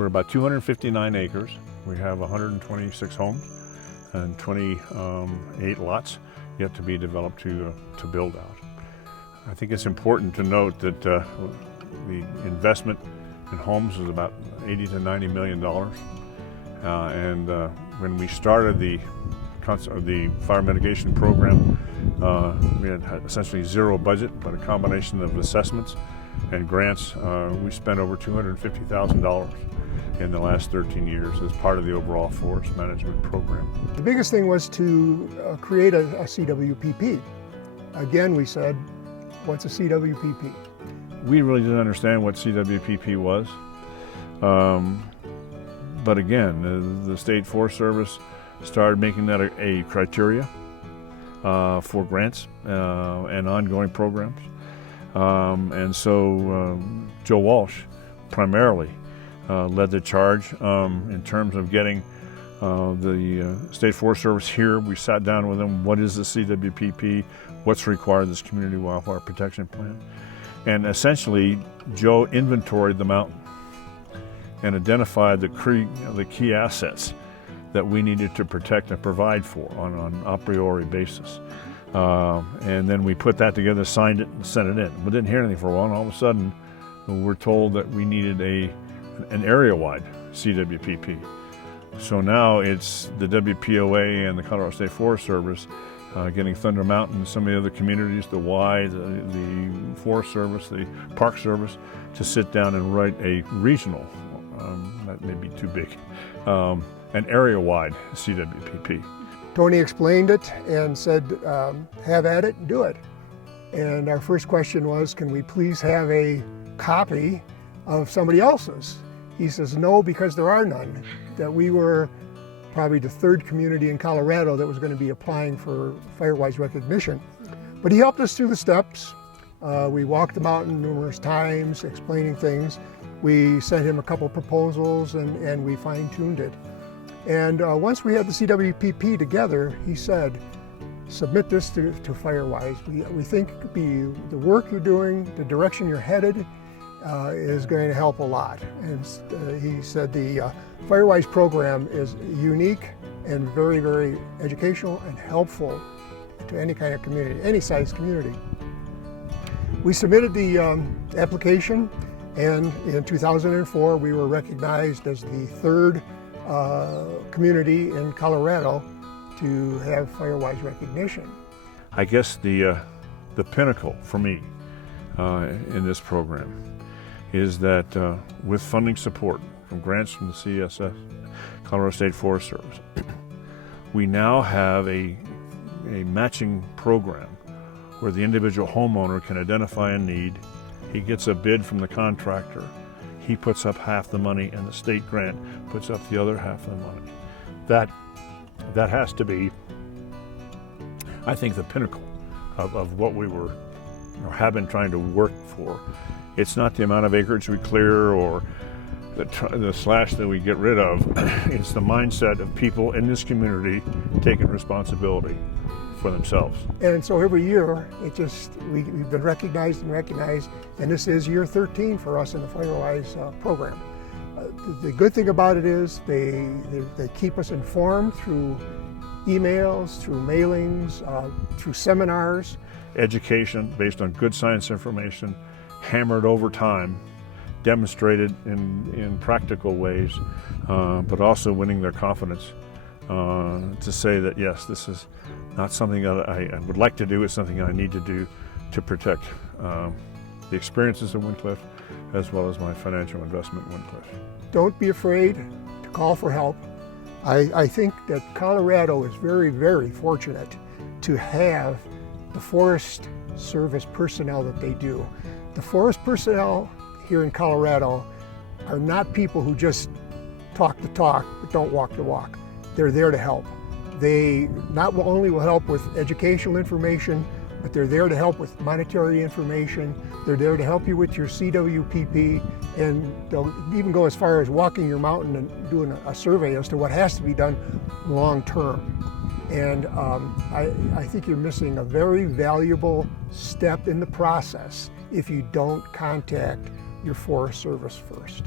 We're about 259 acres. We have 126 homes and 28 lots yet to be developed to build out. I think it's important to note that the investment in homes is about $80 to $90 million. When we started the fire mitigation program, we had essentially zero budget, but a combination of assessments and grants. We spent over $250,000 in the last 13 years as part of the overall forest management program. The biggest thing was to create a CWPP. Again, we said, what's a CWPP? We really didn't understand what CWPP was. But again, the State Forest Service started making that a criteria for grants and ongoing programs. And so Joe Walsh primarily led the charge in terms of getting the State Forest Service here. We sat down with them. What is the CWPP? What's required of this Community Wildfire Protection Plan? And essentially, Joe inventoried the mountain and identified the key assets that we needed to protect and provide for on an a priori basis. And then we put that together, signed it, and sent it in. We didn't hear anything for a while, and all of a sudden, we're told that we needed an area-wide CWPP. So now it's the WPOA and the Colorado State Forest Service getting Thunder Mountain and some of the other communities, the Y, the Forest Service, the Park Service, to sit down and write a regional, that may be too big, an area-wide CWPP. Tony explained it and said, have at it and do it. And our first question was, can we please have a copy of somebody else's? He says, no, because there are none. That we were probably the third community in Colorado that was going to be applying for FireWise recognition. But he helped us through the steps. We walked the mountain numerous times, explaining things. We sent him a couple proposals and we fine-tuned it. And once we had the CWPP together, he said, submit this to FireWise. We think the work you're doing, the direction you're headed, is going to help a lot. And he said the FireWise program is unique and very, very educational and helpful to any kind of community, any size community. We submitted the application, and in 2004 we were recognized as the third community in Colorado to have FireWise recognition. I guess the pinnacle for me in this program is that with funding support from grants from the CSS, Colorado State Forest Service, we now have a matching program where the individual homeowner can identify a need. He gets a bid from the contractor. He puts up half the money, and the state grant puts up the other half of the money. That has to be, I think, the pinnacle of what we were or have been trying to work for. It's not the amount of acreage we clear or the slash that we get rid of. It's the mindset of people in this community taking responsibility for themselves. And so every year, we've been recognized, and this is year 13 for us in the FireWise program. The good thing about it is they keep us informed through emails, through mailings, through seminars. Education based on good science information, hammered over time, demonstrated in practical ways, but also winning their confidence to say that, yes, this is not something that I would like to do, it's something I need to do to protect the experiences of Windliff as well as my financial investment in Windliff. Don't be afraid to call for help. I think that Colorado is very, very fortunate to have the Forest Service personnel that they do. The forest personnel here in Colorado are not people who just talk the talk but don't walk the walk. They're there to help. They not only will help with educational information, but they're there to help with monetary information. They're there to help you with your CWPP, and they'll even go as far as walking your mountain and doing a survey as to what has to be done long term. And I think you're missing a very valuable step in the process if you don't contact your Forest Service first.